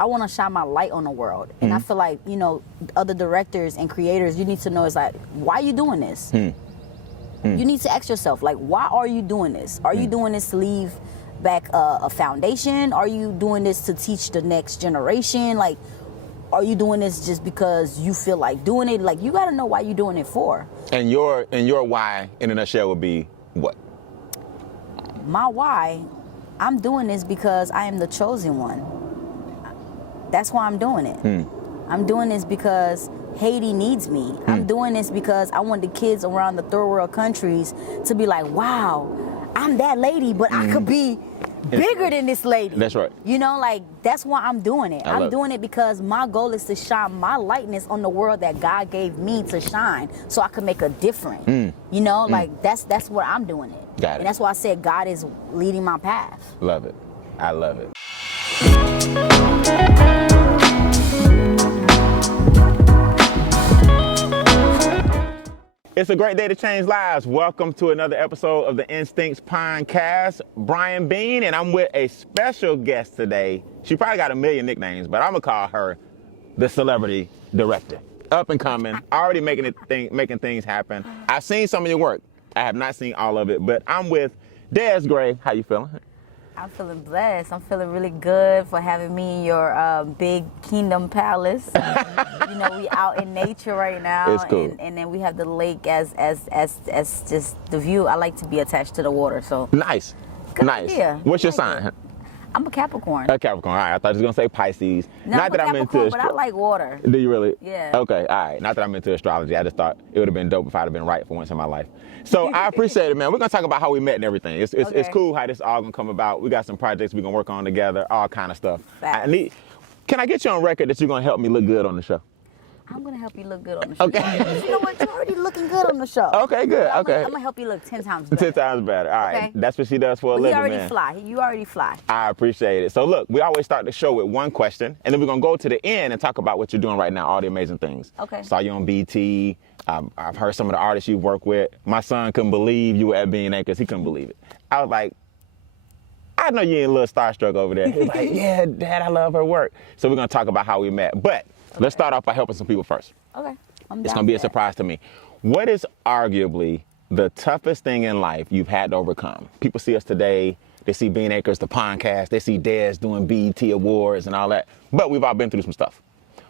I want to shine my light on the world. And I feel like, you know, other directors and creators, you need to know is like, why are you doing this? You need to ask yourself, like, why are you doing this? Are you doing this to leave back a foundation? Are you doing this to teach the next generation? Like, are you doing this just because you feel like doing it? Like, you got to know why you're doing it for. And your why, in a nutshell, would be what? My why, I'm doing this because I am the chosen one. That's why I'm doing it. I'm doing this because Haiti needs me. I'm doing this because I want the kids around the third world countries to be like, wow, I'm that lady, but I could be bigger than this lady. That's right. You know, like, that's why I'm doing it. I'm doing it because my goal is to shine my lightness on the world that God gave me to shine so I can make a difference. You know, like, that's what I'm doing it. Got it. And that's why I said God is leading my path. Love it. I love it. It's a great day to change lives. Welcome to another episode of the Instincts Pondcast. Brian Bean, and I'm with a special guest today. She probably got a million nicknames, but I'm gonna call her the celebrity director. Up and coming, already making things happen. I've seen some of your work. I have not seen all of it, but I'm with Des Gray. How you feeling? I'm feeling blessed. I'm feeling really good for having me in your big kingdom palace. You know, we out in nature right now. It's cool. And then we have the lake as just the view. I like to be attached to the water, so. Nice. Good nice. idea. What's your sign? I'm a Capricorn. A Capricorn. All right. I thought you was gonna say Pisces. No, Not that I'm into but I like water. Do you really? Yeah. Okay. All right. Not that I'm into astrology. I just thought it would have been dope if I'd have been right for once in my life. So I appreciate it, man. We're gonna talk about how we met and everything. It's cool how this all gonna come about. We got some projects we're gonna work on together, all kind of stuff. Can I get you on record that you're gonna help me look good on the show? I'm gonna help you look good on the show. Okay. You know what? You're already looking good on the show. Okay, good. I'm Okay. I'm gonna help you look 10 times better. 10 times better. All right. Okay. That's what she does for a You living, already man. fly. You already fly. I appreciate it. So look, we always start the show with one question, and then we're gonna go to the end and talk about what you're doing right now, all the amazing things. Okay. Saw you on BT. I've heard some of the artists you work with. My son couldn't believe you were at Bean Acres. He couldn't believe it. I was like, I know you ain't a little starstruck over there. He was like, yeah, Dad, I love her work. So we're gonna talk about how we met. But let's start off by helping some people first. Okay. It's gonna be a surprise to me. What is arguably the toughest thing in life you've had to overcome? People see us today, they see Bean Acres, the podcast, they see Des doing BET Awards and all that, but we've all been through some stuff.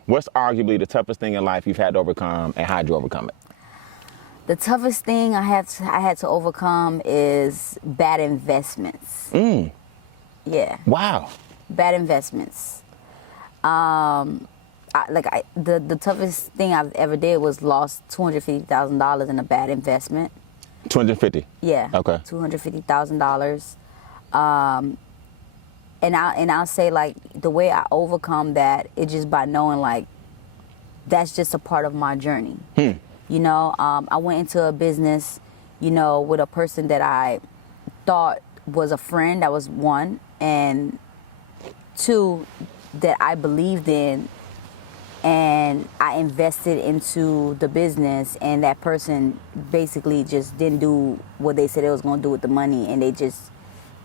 What's arguably the toughest thing in life you've had to overcome, and how'd you overcome it? The toughest thing I had to overcome is bad investments. Yeah. Wow. Bad investments. The toughest thing I've ever did was lost $250,000 in a bad investment. 250. Yeah. Okay. $250,000. And I'll say, like, the way I overcome that is just by knowing, like, that's just a part of my journey. You know, I went into a business, you know, with a person that I thought was a friend. That was one. And two, that I believed in. And I invested into the business, and that person basically just didn't do what they said they was going to do with the money, and they just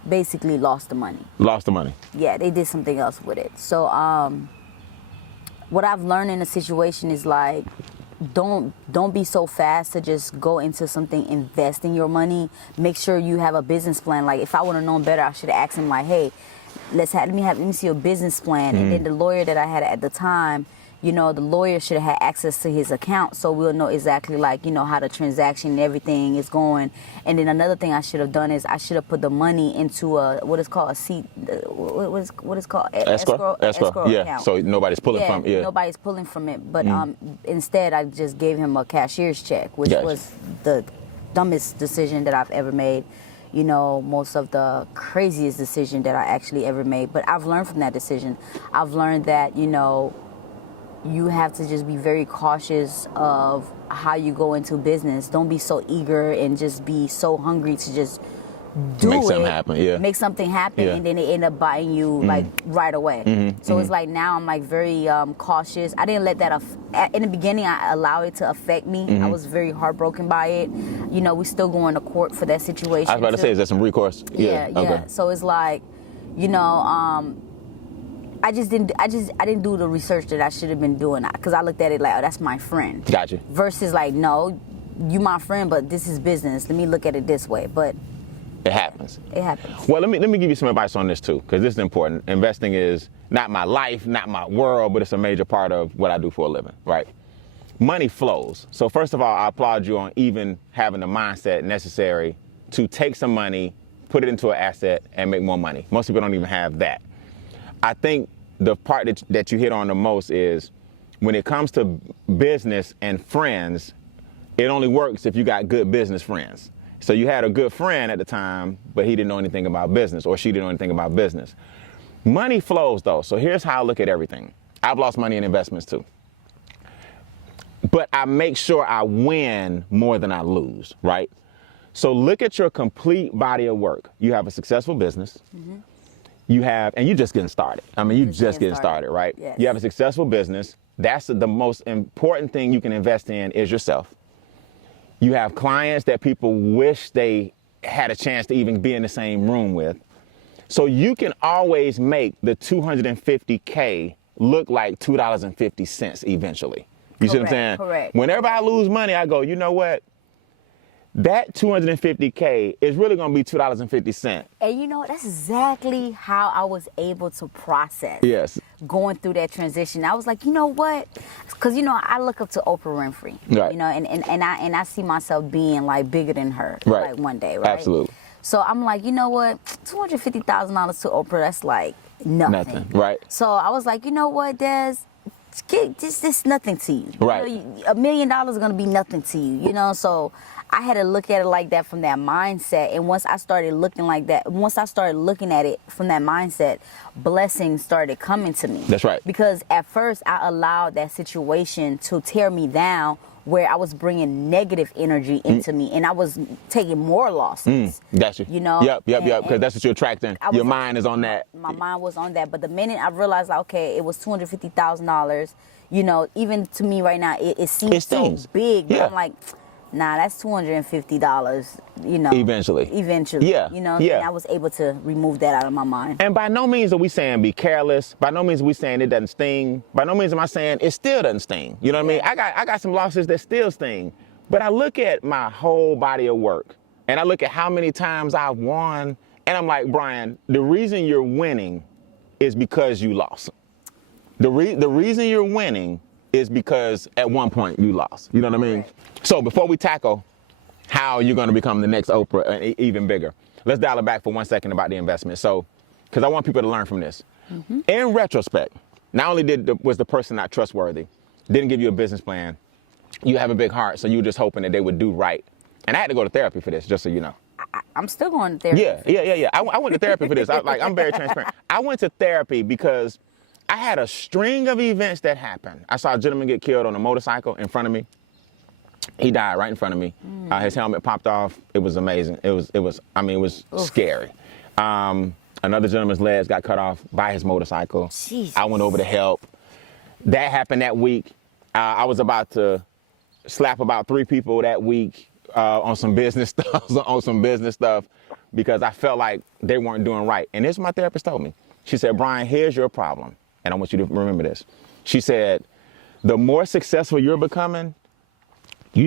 basically lost the money. Lost the money. Yeah, they did something else with it. So what I've learned in a situation is, like, don't be so fast to just go into something, investing your money. Make sure you have a business plan. Like, if I would have known better, I should have asked him, like, hey, let me see your business plan. And then the lawyer that I had at the time, you know, the lawyer should have had access to his account, so we'll know exactly, like, you know, how the transaction and everything is going. And then another thing I should have done is I should have put the money into what is called escrow Yeah. account. So nobody's pulling from. Yeah. Nobody's pulling from it. But instead, I just gave him a cashier's check, which was the dumbest decision that I've ever made. You know, most of the craziest decision that I actually ever made. But I've learned from that decision. I've learned that, you know, you have to just be very cautious of how you go into business. Don't be so eager and just be so hungry to just Make something happen, yeah. Make something happen, and then they end up buying you like right away. So it's like now I'm like very cautious. I didn't let that in the beginning. I allowed it to affect me. I was very heartbroken by it. You know, we still going to court for that situation. I was about to say, is there some recourse? Yeah. Okay. So it's like, you know, I didn't do the research that I should have been doing, because I looked at it like, oh, that's my friend. Gotcha. Versus like, no, you my friend, but this is business. Let me look at it this way. But it happens. It happens. Well, let me give you some advice on this too, because this is important. Investing is not my life, not my world, but it's a major part of what I do for a living, right? Money flows. So first of all, I applaud you on even having the mindset necessary to take some money, put it into an asset, and make more money. Most people don't even have that. I think the part that you hit on the most is when it comes to business and friends, it only works if you got good business friends. So you had a good friend at the time, but he didn't know anything about business, or she didn't know anything about business. Money flows though. So here's how I look at everything. I've lost money in investments too. But I make sure I win more than I lose, right? So look at your complete body of work. You have a successful business. Mm-hmm. You have, and you're just getting started. I mean, you're just getting started, right? Yes. You have a successful business. That's the most important thing you can invest in is yourself. You have clients that people wish they had a chance to even be in the same room with. So you can always make the $250K look like $2.50 eventually. You see what I'm saying? Correct. Whenever I lose money, I go, you know what? That $250K is really going to be $2.50. And you know, that's exactly how I was able to process. Yes. Going through that transition. I was like, you know what? Because, you know, I look up to Oprah Winfrey. Right. You know, and I see myself being like bigger than her. Right. Like one day, right? Absolutely. So I'm like, you know what? $250,000 to Oprah, that's like nothing. Right. So I was like, you know what, Des? This is nothing to you. Right. You know, $1 million is going to be nothing to you, you know? So I had to look at it like that from that mindset. And once I started looking at it from that mindset, blessings started coming to me. That's right. Because at first I allowed that situation to tear me down, where I was bringing negative energy into me, and I was taking more losses. Gotcha. You know? Yep, because that's what you're attracting. Your mind is on that. My mind was on that. But the minute I realized, like, okay, it was $250,000, you know, even to me right now, it seems so big. But I'm like, nah, that's $250, you know. Eventually. Yeah. You know, and I was able to remove that out of my mind. And by no means are we saying be careless. By no means are we saying it doesn't sting. By no means am I saying it still doesn't sting. You know what I mean? I got some losses that still sting. But I look at my whole body of work, and I look at how many times I've won, and I'm like, Brian, the reason you're winning is because you lost. The reason you're winning is because at one point you lost. You know what I mean? So before we tackle how you're going to become the next Oprah, even bigger, let's dial it back for 1 second about the investment. So, because I want people to learn from this. Mm-hmm. In retrospect, not only was the person not trustworthy, didn't give you a business plan, you have a big heart, so you were just hoping that they would do right. And I had to go to therapy for this, just so you know. I'm still going to therapy. Yeah. I went to therapy for this. I'm very transparent. I went to therapy because I had a string of events that happened. I saw a gentleman get killed on a motorcycle in front of me. He died right in front of me. His helmet popped off. It was amazing. It was scary. Another gentleman's legs got cut off by his motorcycle. Jesus. I went over to help. That happened that week. I was about to slap about 3 people that week on some business stuff, because I felt like they weren't doing right. And this is what my therapist told me. She said, Brian, here's your problem. And I want you to remember this. She said, the more successful you're becoming, you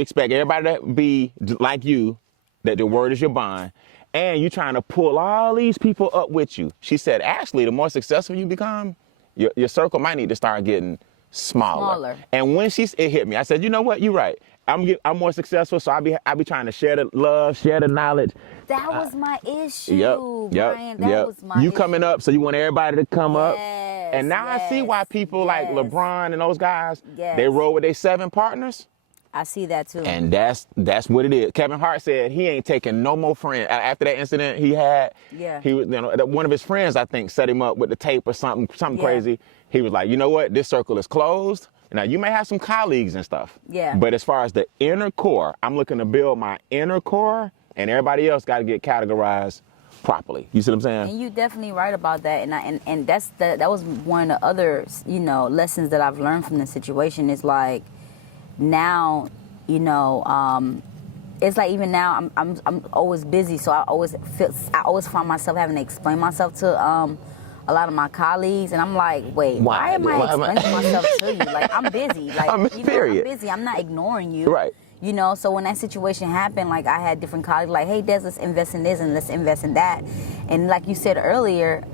expect everybody to be like you, that the word is your bond, and you're trying to pull all these people up with you. She said, actually, the more successful you become, your circle might need to start getting smaller. And when it hit me, I said, you know what? You're right. I'm more successful, so I be trying to share the love, share the knowledge. That was my issue, Brian. That was my You issue. coming up, so you want everybody to come up. And now I see why people like LeBron and those guys, they roll with their 7 partners. I see that too. And that's what it is. Kevin Hart said he ain't taking no more friends. After that incident he had, he was, one of his friends, I think, set him up with the tape or something crazy. He was like, you know what? This circle is closed. Now, you may have some colleagues and stuff. Yeah. But as far as the inner core, I'm looking to build my inner core, and everybody else got to get categorized properly. You see what I'm saying? And you're definitely right about that. And that was one of the other, lessons that I've learned from the situation is like, now, it's like even now I'm always busy, so I always find myself having to explain myself to a lot of my colleagues, and I'm like, wait, why am I explaining myself to you? Like, I'm busy. Like, I'm busy. I'm not ignoring you. Right. You know, so when that situation happened, like, I had different colleagues like, hey, Des, let's invest in this and let's invest in that. And like you said earlier,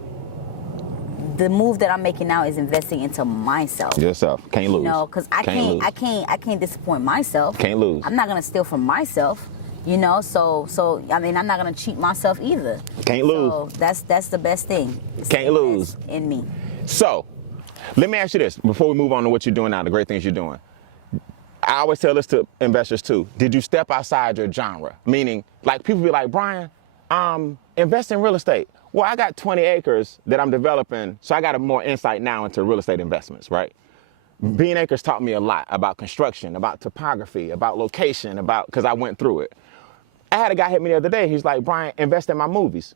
the move that I'm making now is investing into myself. Yourself. Can't lose. You know, because I can't disappoint myself. Can't lose. I'm not gonna steal from myself. You know, so I mean, I'm not gonna cheat myself either. Can't lose. So that's the best thing. Can't lose in me. So, let me ask you this before we move on to what you're doing now, the great things you're doing. I always tell this to investors too. Did you step outside your genre? Meaning, like people be like, Brian, invest in real estate. Well, I got 20 acres that I'm developing, so I got more insight now into real estate investments, right? Bean Acres taught me a lot about construction, about topography, about location, because I went through it. I had a guy hit me the other day. He's like, Brian, invest in my movies.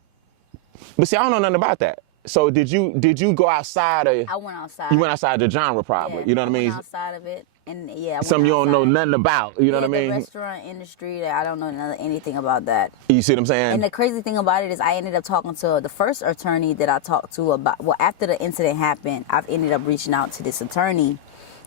But see, I don't know nothing about that. So did you go outside of? I went outside. You went outside the genre, probably. Yeah, you know what I mean? Went outside of it, and yeah. Some you don't know nothing about. You know what I mean? The restaurant industry, I don't know anything about that. You see what I'm saying? And the crazy thing about it is, I ended up talking to the first attorney that I talked to about. Well, after the incident happened, I've ended up reaching out to this attorney.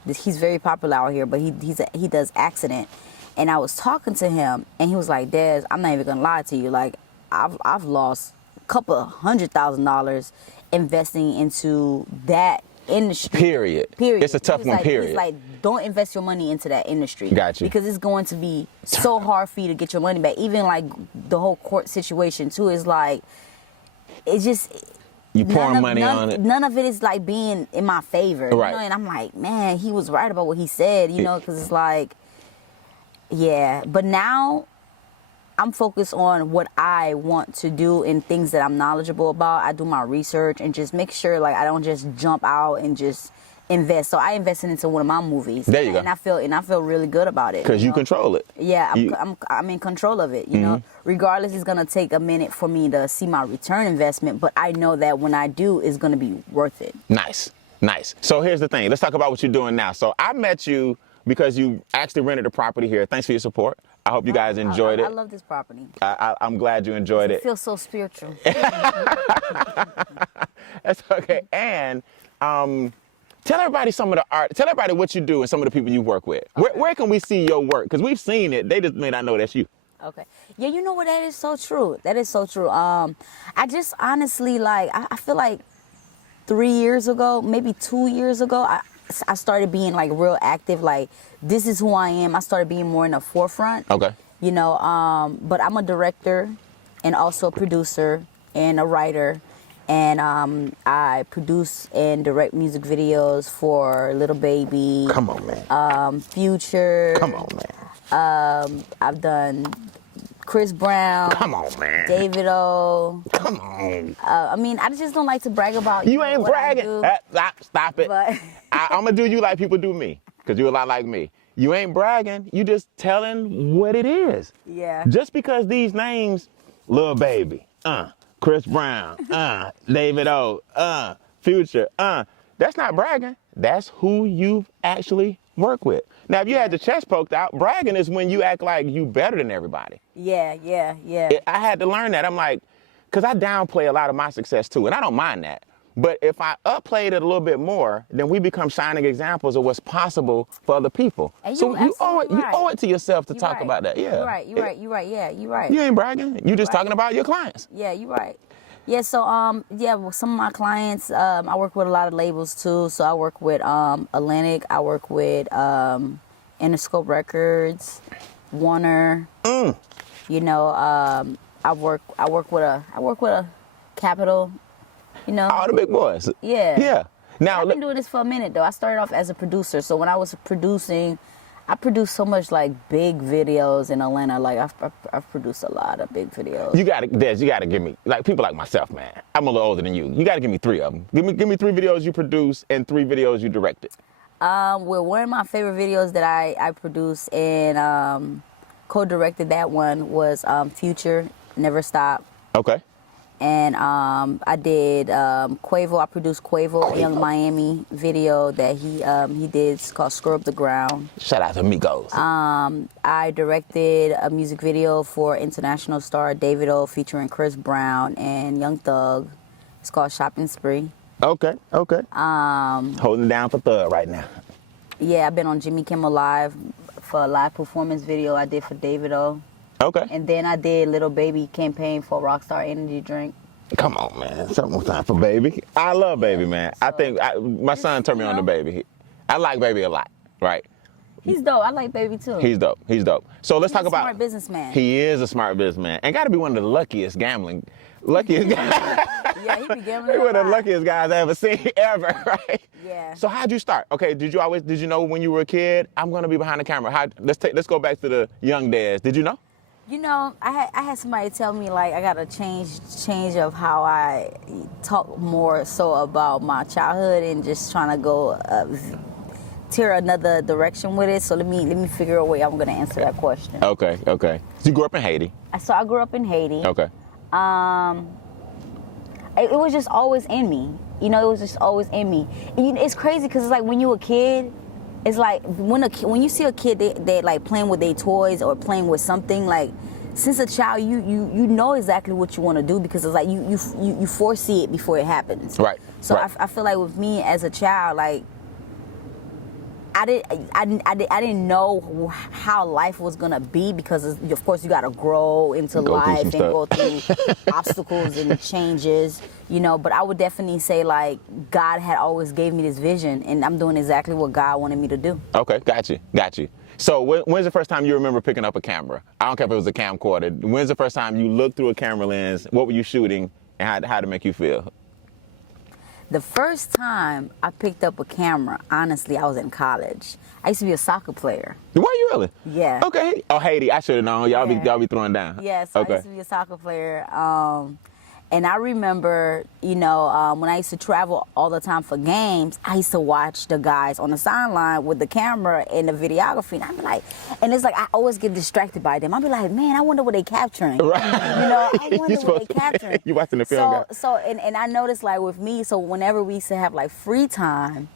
He's very popular out here, but he does accident. And I was talking to him, and he was like, Des, I'm not even gonna lie to you. Like, I've lost a couple of $100,000 investing into that industry. Period. It's a tough one, period. He's like, don't invest your money into that industry. Got you. Because it's going to be so hard for you to get your money back. Even like the whole court situation too is like, it's just. You pouring money on it. None of it is like being in my favor. Right. You know? And I'm like, man, he was right about what he said, you know, because it's like, yeah. But now I'm focused on what I want to do and things that I'm knowledgeable about. I do my research and just make sure like I don't just jump out and just invest. So I invested into one of my movies. There you go. And I feel really good about it. Because you control it. Yeah, I'm in control of it. You know, regardless, it's gonna take a minute for me to see my return investment, but I know that when I do, it's gonna be worth it. Nice. So here's the thing. Let's talk about what you're doing now. So I met you because you actually rented a property here. Thanks for your support. I hope you guys enjoyed it. I love this property. I'm glad you enjoyed it. It feels so spiritual. That's okay. And tell everybody some of the art. Tell everybody what you do and some of the people you work with. Okay. Where can we see your work? Because we've seen it. They just may not know that's you. Okay. Yeah, you know what? That is so true. That is so true. I just honestly, like, I feel like 3 years ago, maybe 2 years ago, I started being like real active. Like, this is who I am. I started being more in the forefront. Okay. You know, but I'm a director and also a producer and a writer. And I produce and direct music videos for Little Baby. Come on, man. Future. Come on, man. I've done Chris Brown. Come on, man. David O. Come on. I mean, I just don't like to brag about you ain't bragging. Stop it. But I'm going to do you like people do me, because you're a lot like me. You ain't bragging. You just telling what it is. Yeah. Just because these names, Lil Baby, Chris Brown, David O, Future, that's not bragging. That's who you've actually worked with. Now, if you had your chest poked out, bragging is when you act like you better than everybody. Yeah. I had to learn that. I'm like, because I downplay a lot of my success too, and I don't mind that. But if I upplayed it a little bit more, then we become shining examples of what's possible for other people. So you owe it to yourself to talk about that. Yeah. You're right. Yeah, you're right. You ain't bragging. You just talking about your clients. Yeah, you're right. Yeah, so well, some of my clients, I work with a lot of labels too. So I work with Atlantic, I work with Interscope Records, Warner. You know, I work with a Capitol. You know, all the big boys. Yeah. Now I've been doing this for a minute though. I started off as a producer, so when I was producing, I produced so much like big videos in Atlanta. Like I've produced a lot of big videos. You gotta give me, like, people like myself, man. I'm a little older than you. You gotta give me 3 of them. Give me 3 videos you produced and 3 videos you directed. Well, one of my favorite videos that I produced and co-directed, that one was Future, Never Stop. Okay. And I did Quavo. I produced Quavo, a Young Miami video that he did. It's called Scrub the Ground. Shout out to Migos. I directed a music video for international star David O featuring Chris Brown and Young Thug. It's called Shopping Spree. Okay. Holding it down for Thug right now. Yeah, I've been on Jimmy Kimmel Live for a live performance video I did for Davido. Okay. And then I did Little Baby campaign for Rockstar Energy Drink. Come on, man. Something time for Baby. I love Baby, man. So I think my son turned me on to Baby. I like Baby a lot, right? He's dope. I like Baby too. He's dope. So let's talk about. He's a smart businessman. He is a smart businessman, and got to be one of the luckiest luckiest guys. Yeah, he be gambling. One of the luckiest guys I ever seen ever, right? Yeah. So how'd you start? Okay, did you know when you were a kid, I'm gonna be behind the camera? Let's go back to the young days. Did you know? You know, I had somebody tell me like I gotta change of how I talk more so about my childhood and just trying to go tear another direction with it. So let me figure a way I'm gonna answer that question. Okay. So you grew up in Haiti. So I grew up in Haiti. Okay. It was just always in me. You know, it was just always in me. And it's crazy because it's like when you're a kid, it's like when you see a kid, they like playing with their toys or playing with something. Like since a child, you know exactly what you want to do because it's like you foresee it before it happens. Right. So right. I feel like with me as a child, like I didn't know how life was gonna be because of course you gotta grow into life and go through obstacles and changes, you know. But I would definitely say like God had always gave me this vision, and I'm doing exactly what God wanted me to do. Okay, got you. So when's the first time you remember picking up a camera? I don't care if it was a camcorder. When's the first time you looked through a camera lens? What were you shooting, and how did it make you feel? The first time I picked up a camera, honestly, I was in college. I used to be a soccer player. Were you really? Yeah. Okay. Oh, Haiti. I should have known. Y'all be throwing down. Yeah, so okay. I used to be a soccer player. And I remember, you know, when I used to travel all the time for games, I used to watch the guys on the sideline with the camera and the videography. And I'd be like, and it's like I always get distracted by them. I'd be like, man, I wonder what they capturing. Right. You know, I wonder what they capturing. You watching the film, and I noticed like with me, so whenever we used to have like free time,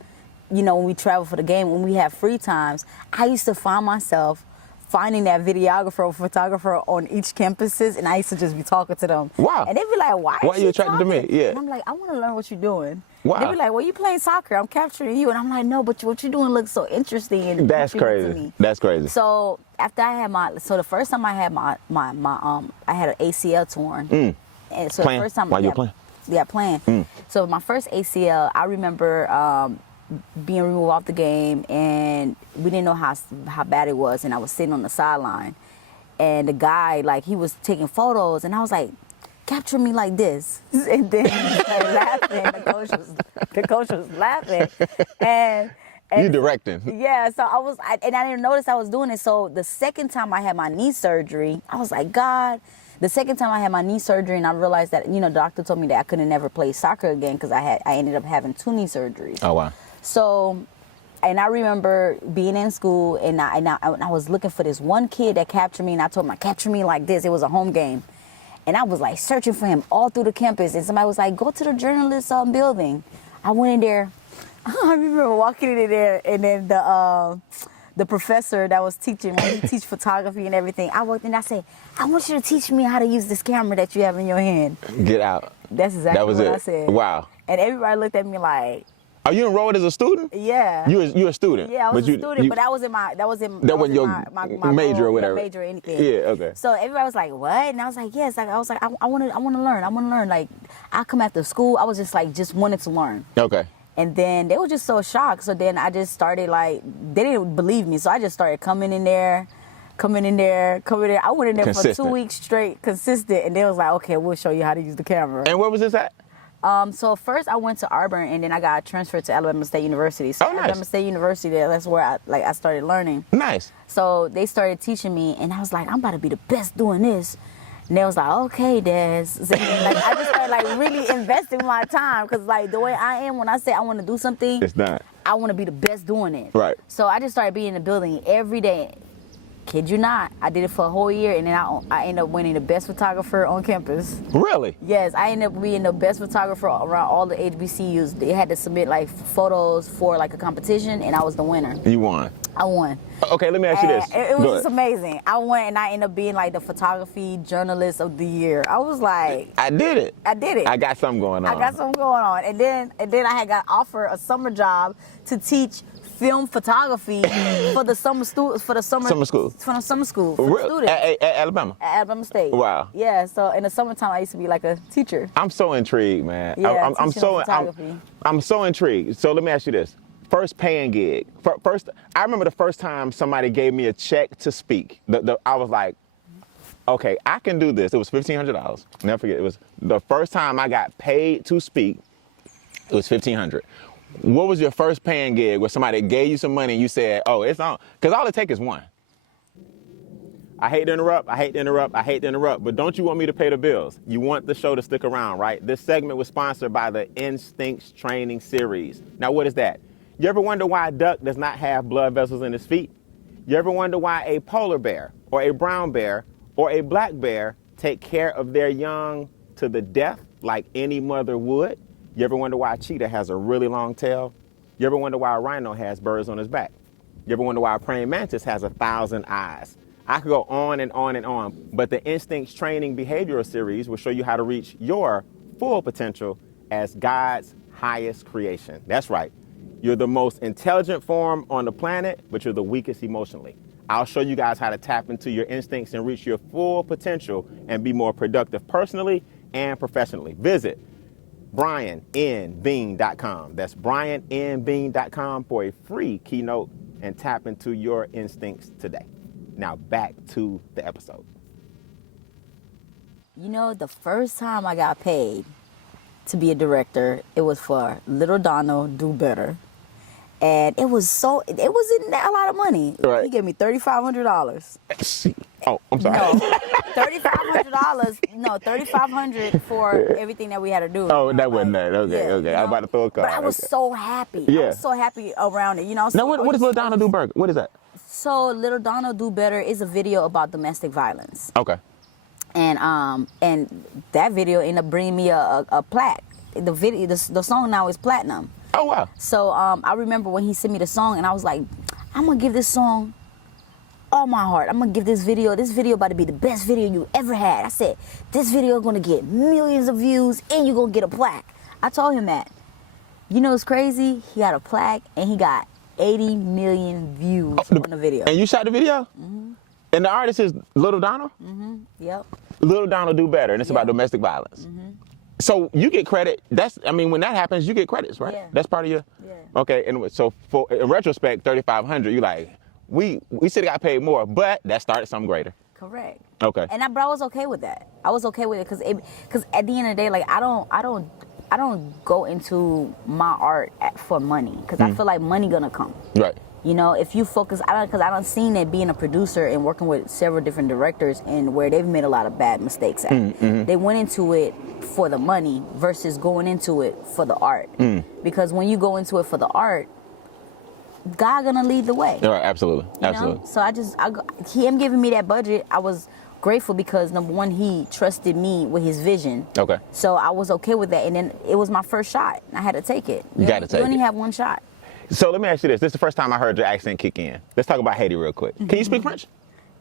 you know, when we travel for the game, when we have free times, I used to find myself finding that videographer or photographer on each campuses, and I used to just be talking to them. Wow. And they'd be like, why are you attracted to me? Yeah. And I'm like, I want to learn what you're doing. Wow. They'd be like, well, you playing soccer. I'm capturing you. And I'm like, no, but what you're doing looks so interesting. And that's crazy. To me. That's crazy. So after I had the first time I had I had an ACL torn. And so playing? The first time. While you playing? Yeah, playing. So my first ACL, I remember being removed off the game, and we didn't know how bad it was, and I was sitting on the sideline, and the guy, like, he was taking photos, and I was like, capture me like this. And then he started laughing. The coach was laughing. And you directing. Yeah, so I didn't notice I was doing it. So the second time I had my knee surgery, I was like, God. The second time I had my knee surgery, and I realized that, you know, the doctor told me that I couldn't never play soccer again because I ended up having 2 knee surgeries. Oh, wow. So, and I remember being in school, and I was looking for this one kid that captured me, and I told him, capture me like this. It was a home game. And I was like searching for him all through the campus, and somebody was like, go to the journalist building. I went in there. I remember walking in there, and then the professor that was teaching, when he teach photography and everything, I walked in and I said, I want you to teach me how to use this camera that you have in your hand. Get out. That's exactly what I said. Wow. And everybody looked at me like, are you enrolled as a student? Yeah. You a student? Yeah, I was a student, but that wasn't my major role, or whatever. Major or anything. Yeah, okay. So everybody was like, what? And I was like, yes. I was like, I want to learn. Like, I come after school. I was just wanted to learn. Okay. And then they were just so shocked. So then I just started, like, they didn't believe me. So I just started coming in there. I went in there for 2 weeks straight, consistent. And they was like, okay, we'll show you how to use the camera. And where was this at? So first I went to Auburn, and then I got transferred to Alabama State University. So nice. Alabama State University, that's where I started learning. Nice. So they started teaching me, and I was like, I'm about to be the best doing this. And they was like, okay, Des. So, like, I just started like really investing my time, because like the way I am, when I say I want to do something, it's not. I want to be the best doing it. Right. So I just started being in the building every day. Kid you not, I did it for a whole year, and then I ended up winning the best photographer on campus. Really? Yes, I ended up being the best photographer around all the HBCUs. They had to submit like photos for like a competition, and I was the winner. You won. I won. Okay, let me ask you this. It was just amazing. I won, and I ended up being like the photography journalist of the year. I was like, I did it. I did it. I got something going on. And then I had got offered a summer job to teach film photography for the summer school for the summer school for students at Alabama. At Alabama State. Wow. Yeah. So in the summertime, I used to be like a teacher. I'm so intrigued, man. Yeah, I'm so intrigued. So let me ask you this: first paying gig. First, I remember the first time somebody gave me a check to speak. I was like, okay, I can do this. It was $1,500. Never forget. It was the first time I got paid to speak. It was $1,500. What was your first paying gig where somebody gave you some money and you said, oh, it's on? Because all it takes is one. I hate to interrupt, but don't you want me to pay the bills? You want the show to stick around, right? This segment was sponsored by the Instincts Training Series. Now, what is that? You ever wonder why a duck does not have blood vessels in his feet? You ever wonder why a polar bear or a brown bear or a black bear take care of their young to the death like any mother would? You ever wonder why a cheetah has a really long tail? You ever wonder why a rhino has birds on his back? You ever wonder why a praying mantis has 1,000 eyes? I could go on and on and on, but the Instincts Training Behavioral Series will show you how to reach your full potential as God's highest creation. That's right. You're the most intelligent form on the planet, but you're the weakest emotionally. I'll show you guys how to tap into your instincts and reach your full potential and be more productive personally and professionally. Visit BrianNBean.com. That's BrianNBean.com for a free keynote and tap into your instincts today. Now back to the episode. You know, the first time I got paid to be a director, it was for Little Donald Do Better. And it wasn't a lot of money. Right. He gave me $3,500. Oh, I'm sorry. No, $3,500. No, $3,500 for everything that we had to do. Oh, that wasn't that. Okay, yeah, okay. I was about to throw a card. But I was so happy. Yeah. I was so happy around it. You know. Now, what does Little Donald Do Burger? What is that? So, Little Donald Do Better is a video about domestic violence. Okay. And that video ended up bringing me a plaque. The song now is platinum. Oh, wow. So I remember when he sent me the song, and I was like, I'm gonna give this song all my heart. I'm gonna give this video about to be the best video you ever had. I said, this video is gonna get millions of views, and you're gonna get a plaque. I told him that. You know what's crazy? He got a plaque, and he got 80 million views on the video. And you shot the video? Mm-hmm. And the artist is Little Donald? Mm-hmm. Yep. Little Donald Do Better, and it's about domestic violence. Mm-hmm. So you get credit. When that happens, you get credits, right? Yeah. That's part of your. Yeah. Okay, and so in retrospect, $3,500. You like, we should have got paid more, but that started something greater. Correct. Okay. And I was okay with that. I was okay with it because at the end of the day, like I don't go into my art for money because I feel like money gonna come. Right. You know, if you focus, because I don't seen it being a producer and working with several different directors and where they've made a lot of bad mistakes at. Mm-hmm. They went into it for the money versus going into it for the art. Because when you go into it for the art, God gonna lead the way. Right, absolutely, absolutely. Know? So him giving me that budget, I was grateful because number one, he trusted me with his vision. Okay. So I was okay with that, and then it was my first shot. I had to take it. You got to take it. You only have one shot. So let me ask you this. This is the first time I heard your accent kick in. Let's talk about Haiti real quick. Can you speak French?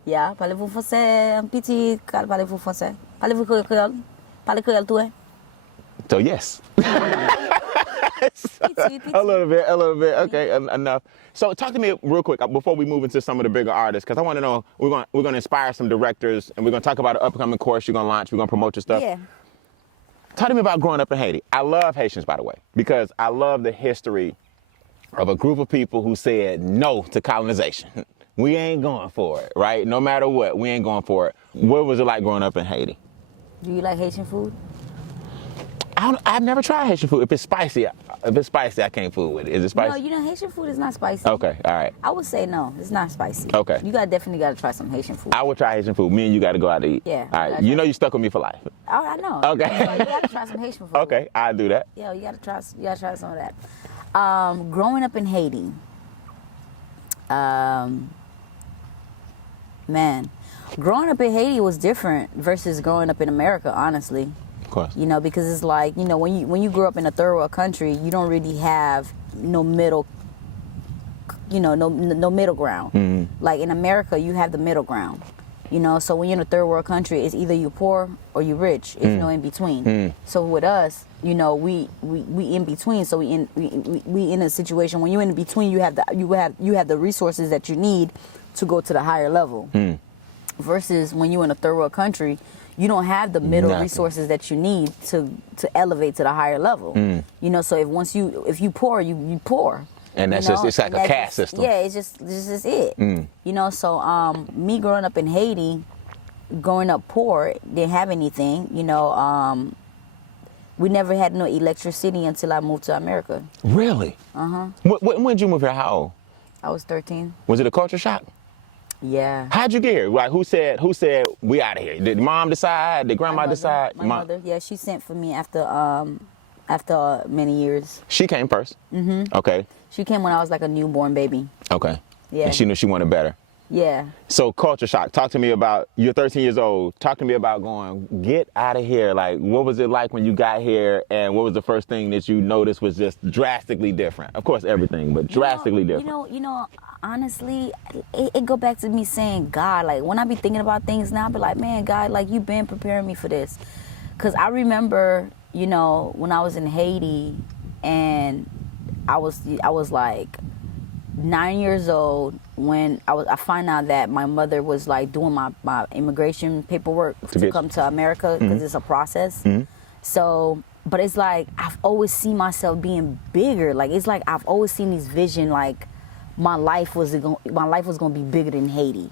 Yeah, parlez-vous français, un petit, parlez-vous français? Parlez-vous créole? Parlez créole tout, hein? So yes. Petit. A little bit. Okay, enough. So talk to me real quick before we move into some of the bigger artists, because I want to know, we're going to inspire some directors, and we're going to talk about an upcoming course you're going to launch. We're going to promote your stuff. Yeah. Talk to me about growing up in Haiti. I love Haitians, by the way, because I love the history of a group of people who said no to colonization. We ain't going for it, right? No matter what, we ain't going for it. What was it like growing up in Haiti? Do you like Haitian food? I've never tried Haitian food. If it's spicy, I can't fool with it. Is it spicy? No, Haitian food is not spicy. Okay, all right. I would say no, it's not spicy. Okay. You definitely got to try some Haitian food. I would try Haitian food. Me and you got to go out to eat. Yeah. All right. You know you stuck with me for life. Oh, I know. Okay. You got to try some Haitian food. Okay, I'll do that. Yeah, you got to try some of that. Growing up in Haiti, Man, growing up in Haiti was different versus growing up in America, honestly. Of course. You know, because it's like, you know, when you grow up in a third world country, you don't really have no middle, you know, no middle ground. Mm-hmm. Like in America, you have the middle ground. You know, so when you're in a third world country, it's either you poor or you rich. It's no in between. So with us, you know, we in between. So we in a situation when you're in between, you have the resources that you need to go to the higher level. Versus when you're in a third world country, you don't have the middle resources that you need to elevate to the higher level. You know, so if you poor, you poor. And that's it's like a caste system. Yeah, it's just it. You know, so me growing up in Haiti, growing up poor, didn't have anything. You know, we never had no electricity until I moved to America. Really? When did you move here? How old? I was 13. Was it a culture shock? Yeah. How'd you get here? Like, who said we out of here? Did mom decide? Did grandma decide? My mother. Yeah, she sent for me after many years. She came first. Okay. She came when I was like a newborn baby. Okay. Yeah. And she knew she wanted better. Yeah. So culture shock. Talk to me about, you're 13 years old. Talk to me about going, get out of here. Like, what was it like when you got here, and what was the first thing that you noticed was just drastically different? Of course, everything, but drastically different. You know, honestly, it go back to me saying, God, like when I be thinking about things now, I be like, man, God, like you've been preparing me for this. Cause I remember, you know, when I was in Haiti and I was like 9 years old when I find out that my mother was like doing my immigration paperwork to come to America because it's a process. So, but it's like I've always seen myself being bigger. Like it's like I've always seen this vision like my life was gonna be bigger than Haiti.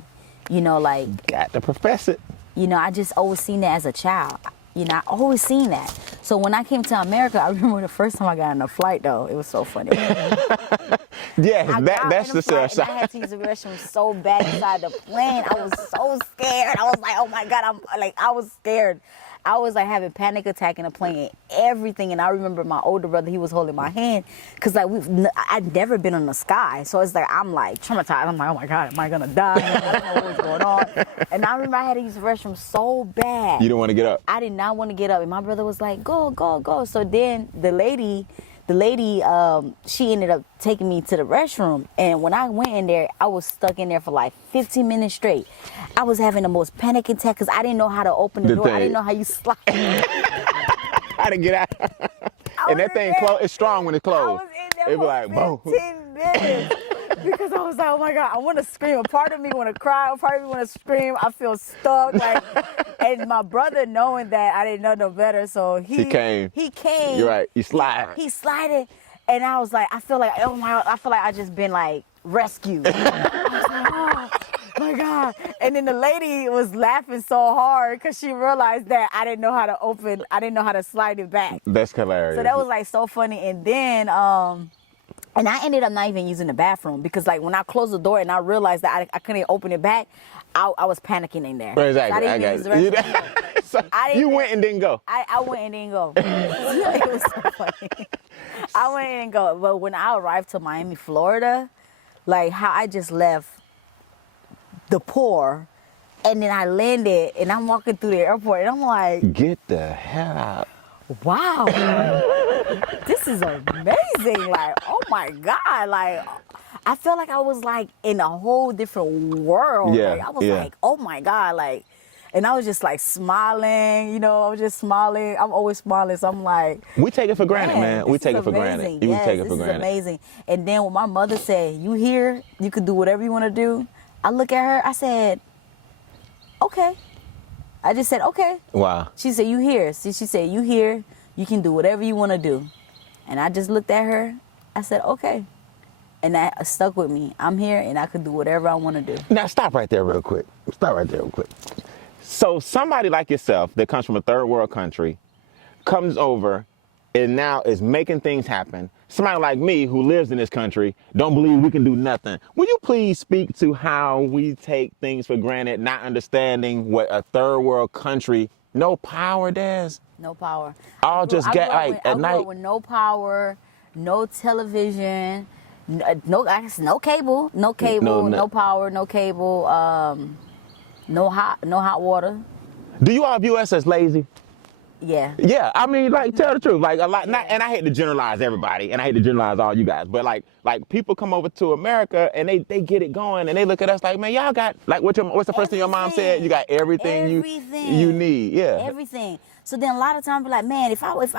You know, like got to profess it. You know, I just always seen that as a child. You know, I always seen that. So when I came to America, I remember the first time I got on a flight, though. It was so funny. Yeah, that's the flight, I had to use the restroom so bad inside the plane. I was so scared. I was like, oh my God, I was scared. I was like having panic attack in the plane and everything. And I remember my older brother, he was holding my hand because like I'd never been in the sky. So it's like, I'm like traumatized. I'm like, oh my God, am I gonna die? I don't know what's going on. And I remember I had to use the restroom so bad. You didn't want to get up? I did not want to get up. And my brother was like, go, go, go. So then the lady, she ended up taking me to the restroom. And when I went in there, I was stuck in there for like 15 minutes straight. I was having the most panic attack because I didn't know how to open the door. I didn't know how you slide. How to get out. And that thing it's strong when it's closed. I was in there for 15 minutes. Because I was like, oh my God, I want to scream. A part of me want to cry. A part of me want to scream. I feel stuck. Like, and my brother, knowing that I didn't know no better, so he came. You're right. He slid. He slided, and I was like, I feel like I just been like rescued. I was like, oh my God. And then the lady was laughing so hard because she realized that I didn't know how to slide it back. That's hilarious. So that was like so funny. And then and I ended up not even using the bathroom because like when I closed the door and I realized that I couldn't open it back, I was panicking in there. Exactly. So I didn't use the restroom. So you went and didn't go. I went and didn't go. It was so funny. I went and didn't go. But when I arrived to Miami, Florida, like how I just left the poor and then I landed and I'm walking through the airport and I'm like, get the hell out. Wow, this is amazing. Like, oh my God. Like, I felt like I was like in a whole different world. Yeah, like, I was like, oh my God. Like, and I was just like smiling, you know, I was just smiling. I'm always smiling. So I'm like, we take it for granted, man. We take it for granted. Yes, take it for this granted. is amazing. And then when my mother said, you here, you could do whatever you want to do. I look at her, I said, okay. I just said, okay. Wow. She said, you here. She said, you here. You can do whatever you want to do. And I just looked at her. I said, okay. And that stuck with me. I'm here and I can do whatever I want to do. Now, stop right there real quick. So somebody like yourself that comes from a third world country comes over and now is making things happen. Somebody like me who lives in this country don't believe we can do nothing. Will you please speak to how we take things for granted, not understanding what a third world country, no power, Des? No power. I'll just get like at night. I grew up with no power, no television, no cable, no power, no cable. No hot water. Do you all view us as lazy? Yeah. Yeah, I mean, like, tell the truth. Like, a lot, not, and I hate to generalize everybody, and I hate to generalize all you guys, but like people come over to America and they get it going, and they look at us like, man, y'all got, like, what's the first thing your mom said? You got everything you need. Yeah. Everything. So then a lot of times be like, man, if I went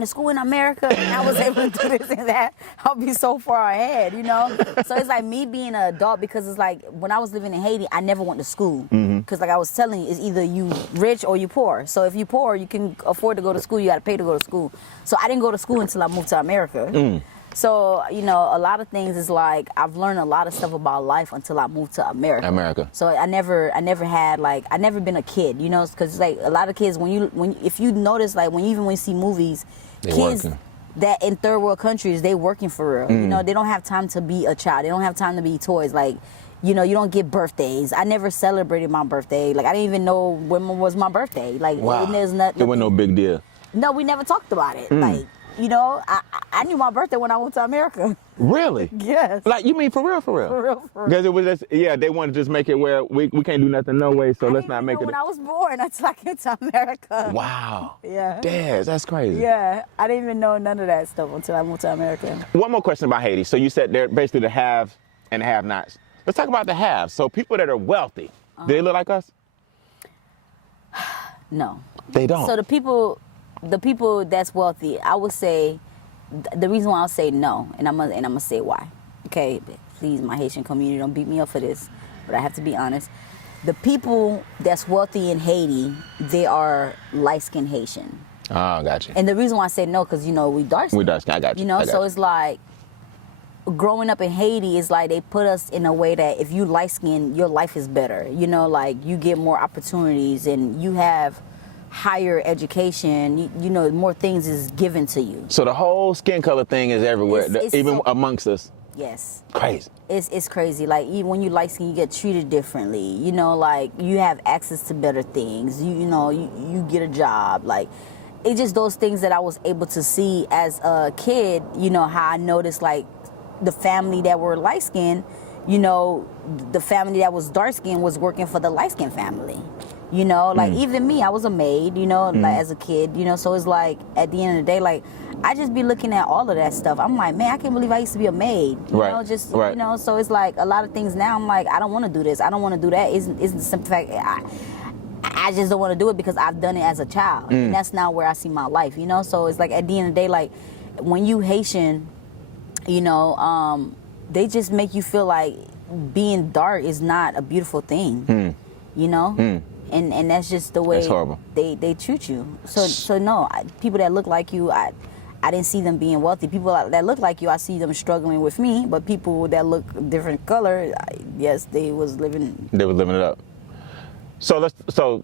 to school in America and I was able to do this and that, I'll be so far ahead, you know? So it's like me being an adult, because it's like when I was living in Haiti, I never went to school. Because like I was telling you, it's either you rich or you poor. So if you poor, you can afford to go to school, you got to pay to go to school. So I didn't go to school until I moved to America. So, you know, a lot of things is like, I've learned a lot of stuff about life until I moved to America. So I never had, like, I never been a kid, you know, because like a lot of kids, if you notice, like when you see movies, kids that in third world countries, they working for real. You know, they don't have time to be a child. They don't have time to be toys. Like, you know, you don't get birthdays. I never celebrated my birthday. Like, I didn't even know when was my birthday. Like, wow. There's nothing. It wasn't no big deal. No, we never talked about it. Like, you know, I knew my birthday when I went to America. Really? Yes. Like, you mean for real? For real. Because it was just, yeah, they wanted to just make it where we can't do nothing no way, so let's not make it. When I was born, until I came to America. Wow. Yeah. Damn, that's crazy. Yeah, I didn't even know none of that stuff until I moved to America. One more question about Haiti. So you said they're basically the haves and the have-nots. Let's talk about the haves. So people that are wealthy, do they look like us? No. They don't. So the people that's wealthy, I would say, the reason why I'll say no, and I'm gonna say why. Okay, please, my Haitian community, don't beat me up for this, but I have to be honest. The people that's wealthy in Haiti, they are light-skinned Haitian. Oh, gotcha. And the reason why I say no, because, you know, we dark-skinned. We dark-skinned, I got you. You know, so it's like, growing up in Haiti is like they put us in a way that if you light-skinned, your life is better. You know, like you get more opportunities and you have higher education, you know, more things is given to you. So the whole skin color thing is everywhere, even amongst us. Yes. Crazy. It's crazy. Like, when you light skin, you get treated differently. You know, like you have access to better things. You know, you get a job. Like, it's just those things that I was able to see as a kid. You know, how I noticed like the family that were light skinned, you know, the family that was dark skinned was working for the light skinned family. You know, like even me, I was a maid, you know, like as a kid, you know, so it's like at the end of the day, like I just be looking at all of that stuff. I'm like, man, I can't believe I used to be a maid, you know, just, you know, so it's like a lot of things now I'm like, I don't want to do this. I don't want to do that. Isn't the simple fact, I just don't want to do it because I've done it as a child. And that's not where I see my life, you know, so it's like at the end of the day, like when you Haitian, you know, they just make you feel like being dark is not a beautiful thing, you know? And that's just the way they treat you. So no, people that look like you, I didn't see them being wealthy. People that look like you, I see them struggling with me. But people that look different color, yes, they was living. They were living it up. So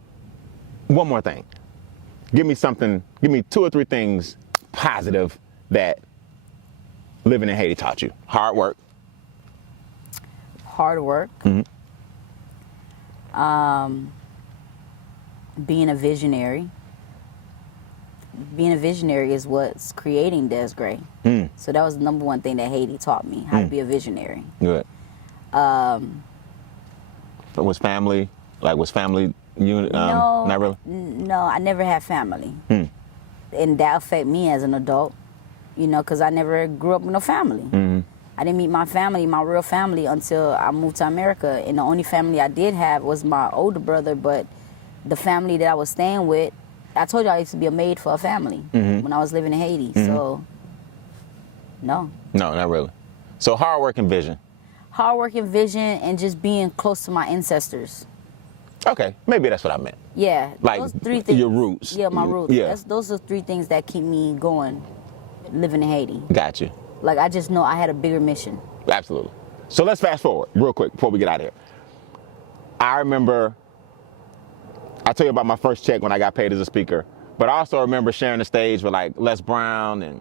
one more thing. Give me 2 or 3 things positive that living in Haiti taught you. Hard work. Hard work. Being a visionary. Being a visionary is what's creating Desir. So that was the number one thing that Haiti taught me, how to be a visionary. Good. But was family unit? No, not really? No, I never had family. And that affected me as an adult, you know, because I never grew up with no family. I didn't meet my family, my real family, until I moved to America. And the only family I did have was my older brother, but the family that I was staying with, I told you I used to be a maid for a family when I was living in Haiti. So, no. No, not really. So hard work and vision. Hard work and vision and just being close to my ancestors. Okay, maybe that's what I meant. Yeah, like those 3 things. Your roots. Yeah, my roots. Yeah. Those are 3 things that keep me going, living in Haiti. Got you. Like, I just know I had a bigger mission. Absolutely. So let's fast forward real quick before we get out of here. I remember, I tell you about my first check when I got paid as a speaker, but I also remember sharing the stage with like Les Brown and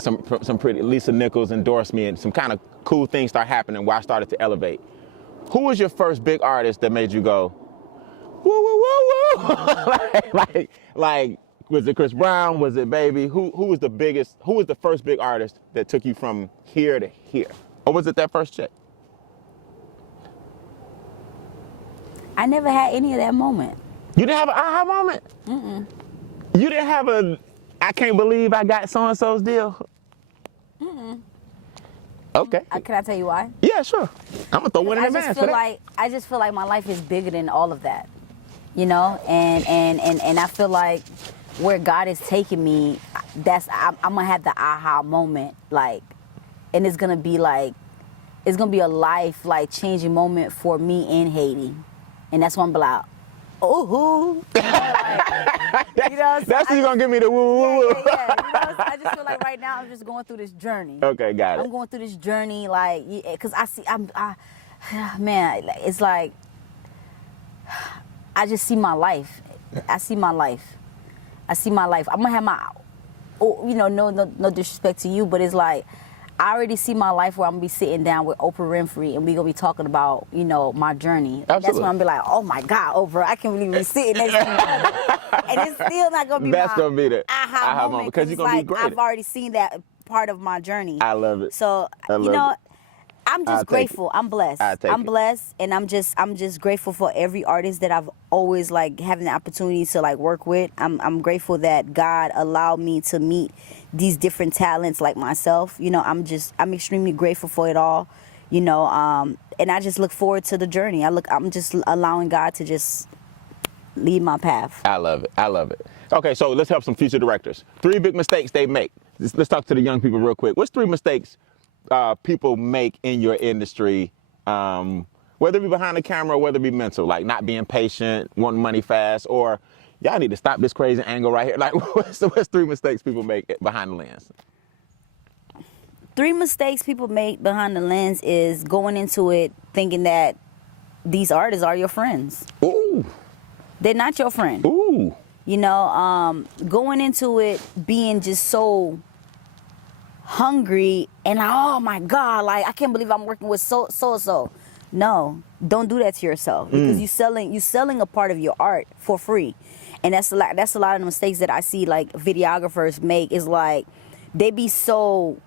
some pretty, Lisa Nichols endorsed me and some kind of cool things started happening where I started to elevate. Who was your first big artist that made you go, woo, woo, woo, woo? like, was it Chris Brown? Was it Baby? Who was the first big artist that took you from here to here? Or was it that first check? I never had any of that moment. You didn't have an aha moment? Mm-mm. You didn't have a, I can't believe I got so-and-so's deal? Mm-mm. Okay. Can I tell you why? Yeah, sure. I'm gonna throw one in advance for that. I just feel like my life is bigger than all of that, you know. And I feel like where God is taking me, I'm gonna have the aha moment, like, and it's gonna be a life like changing moment for me in Haiti, and that's when I'm like, oh, That's when you're gonna give me the woo woo woo. Yeah. You know, I just feel like right now I'm just going through this journey. Okay, got it. I'm going through this journey, like, because man, it's like, I just see my life. I see my life. I'm gonna have my, no disrespect to you, but it's like, I already see my life where I'm gonna be sitting down with Oprah Winfrey and we gonna be talking about, my journey. Absolutely. That's when I'm be like, oh my God, Oprah, I can't believe we're sitting next to you. And it's still not gonna be That's gonna be the aha moment because you're gonna be great. I've already seen that part of my journey. I love it. So I'm just grateful. I'm blessed. I'm blessed, and I'm just grateful for every artist that I've always like having the opportunity to like work with. I'm grateful that God allowed me to meet these different talents like myself. I'm extremely grateful for it all. And I just look forward to the journey. I'm just allowing God to just lead my path. I love it. Okay, so let's help some future directors. 3 big mistakes they make. Let's talk to the young people real quick. What's 3 mistakes people make in your industry, whether it be behind the camera or whether it be mental, like not being patient, wanting money fast, or y'all need to stop this crazy angle right here? Like, what's 3 mistakes people make behind the lens? 3 mistakes people make behind the lens is going into it thinking that these artists are your friends. Ooh. They're not your friend. Ooh. Going into it being just so hungry and like, oh my God, like I can't believe I'm working with so. No, don't do that to yourself, because you selling a part of your art for free. And that's a lot of the mistakes that I see like videographers make, is like they be so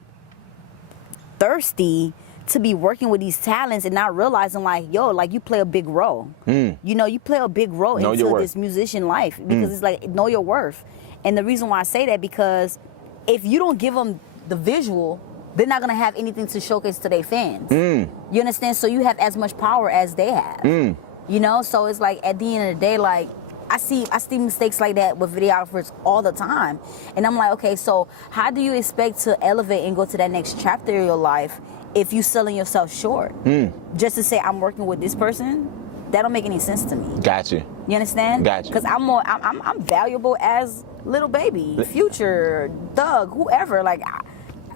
thirsty to be working with these talents and not realizing like, yo, like you play a big role. You play a big role into this musician life, because it's like, know your worth. And the reason why I say that, because if you don't give them the visual, they're not gonna have anything to showcase to their fans. You understand? So you have as much power as they have. So it's like at the end of the day, like I see mistakes like that with videographers all the time, and I'm like, okay, so how do you expect to elevate and go to that next chapter of your life if you selling yourself short just to say I'm working with this person? That don't make any sense to me. Gotcha. You understand? Gotcha. Because I'm valuable as Lil Baby, Future, Thug, whoever. Like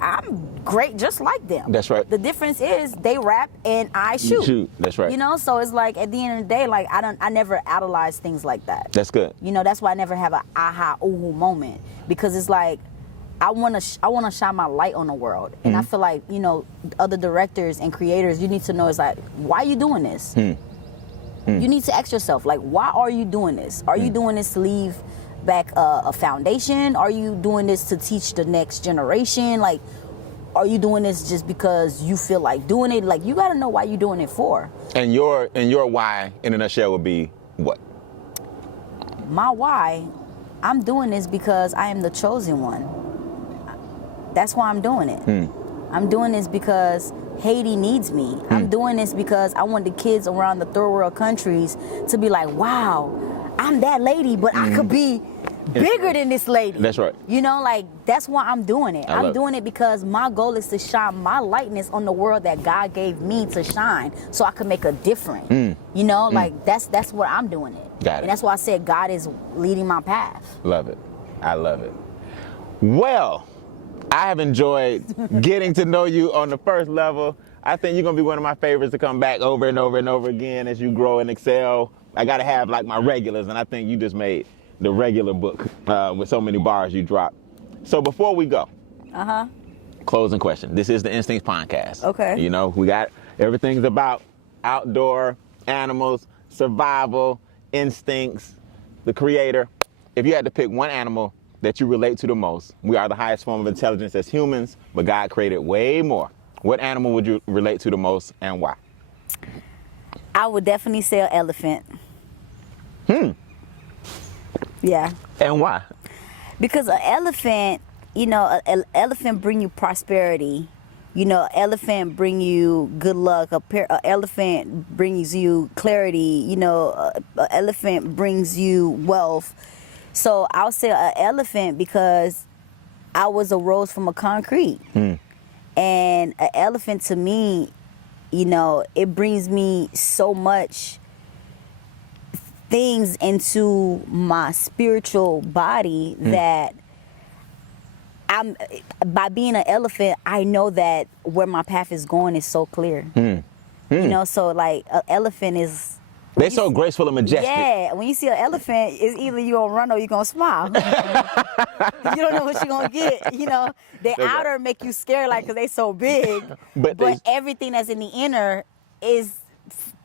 I'm great just like them. That's right. The difference is they rap and I shoot. That's right. So it's like at the end of the day, like I never idolize things like that. That's good. That's why I never have an aha ooh moment, because it's like I wanna shine my light on the world, and I feel like other directors and creators, you need to know, is like, why are you doing this? You need to ask yourself, like, why are you doing this? Are you doing this to leave back a foundation? Are you doing this to teach the next generation? Like, are you doing this just because you feel like doing it? Like, you got to know why you're doing it for. And your why in a nutshell would be what? My why, I'm doing this because I am the chosen one. That's why I'm doing it. I'm doing this because Haiti needs me. I'm doing this because I want the kids around the third world countries to be like, wow, I'm that lady, but I could be bigger than this lady. That's right. Like, that's why I'm doing it. I'm doing it because my goal is to shine my lightness on the world that God gave me to shine, so I can make a difference. Like that's what I'm doing it. Got it. And that's why I said God is leading my path. Love it. I love it. Well, I have enjoyed getting to know you on the first level. I think you're going to be one of my favorites to come back over and over and over again as you grow and excel. I got to have like my regulars, and I think you just made the regular book with so many bars you dropped. So before we go, closing question. This is the Instincts Pondcast. Okay. We got everything's about outdoor animals, survival, instincts, the creator. If you had to pick one animal that you relate to the most, we are the highest form of intelligence as humans, but God created way more. What animal would you relate to the most, and why? I would definitely say an elephant. Yeah. And why? Because an elephant, an elephant bring you prosperity. An elephant bring you good luck. An elephant brings you clarity. An elephant brings you wealth. So I'll say an elephant because I was a rose from a concrete. And an elephant to me, it brings me so much things into my spiritual body that by being an elephant, I know that where my path is going is so clear. So like an elephant is... They're so graceful and majestic. Yeah, when you see an elephant, it's either you're going to run or you're going to smile. You don't know what you're going to get, They outer make you scared like because they so big, but everything that's in the inner is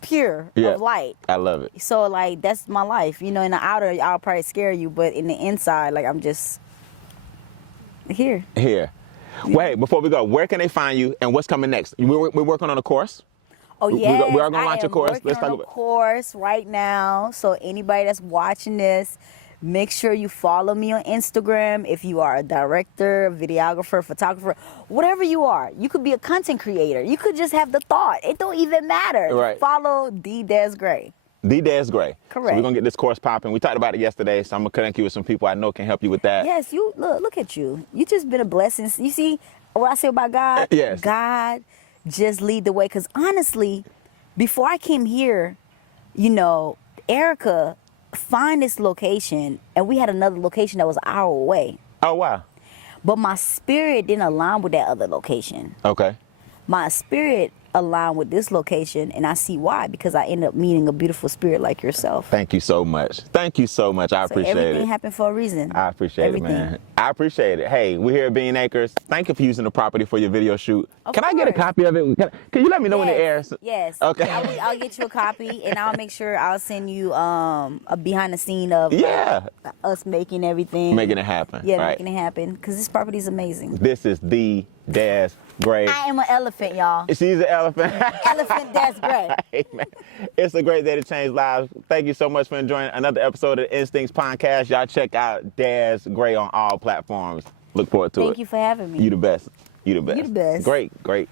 pure of light. I love it. So like that's my life. In the outer I'll probably scare you, but in the inside, like I'm just here. Wait, before we go, where can they find you and what's coming next? We're working on a course. Oh yeah, we are going to launch a course. Let's talk about a course right now. So anybody that's watching this, make sure you follow me on Instagram. If you are a director, videographer, photographer, whatever you are, you could be a content creator. You could just have the thought. It don't even matter. Right. Follow Des Gray. Des Gray. Correct. So we're gonna get this course popping. We talked about it yesterday, so I'm gonna connect you with some people I know can help you with that. Yes, you look at you. You just been a blessing. You see what I say about God? Yes. God just lead the way. Because honestly, before I came here, Erica find this location, and we had another location that was an hour away. Oh wow. But my spirit didn't align with that other location. Okay. My spirit aligned with this location, and I see why, because I ended up meeting a beautiful spirit like yourself. Thank you so much. I appreciate it. Everything happened for a reason. I appreciate it, man. I appreciate it. Hey, we're here at Bean Acres. Thank you for using the property for your video shoot. Can I get a copy of it? Can you let me know when it airs? Yes. Okay. I'll get you a copy, and I'll make sure I'll send you a behind the scene of us making everything. Making it happen. Yeah, right. making it happen, because this property is amazing. This is the Des Gray. I am an elephant, y'all. She's an elephant. Elephant Des Gray. Hey, man. It's a great day to change lives. Thank you so much for enjoying another episode of the Instincts Pondcast. Y'all check out Des Gray on all platforms. Look forward to it. Thank you for having me. You the best. You the best. You the best. Great.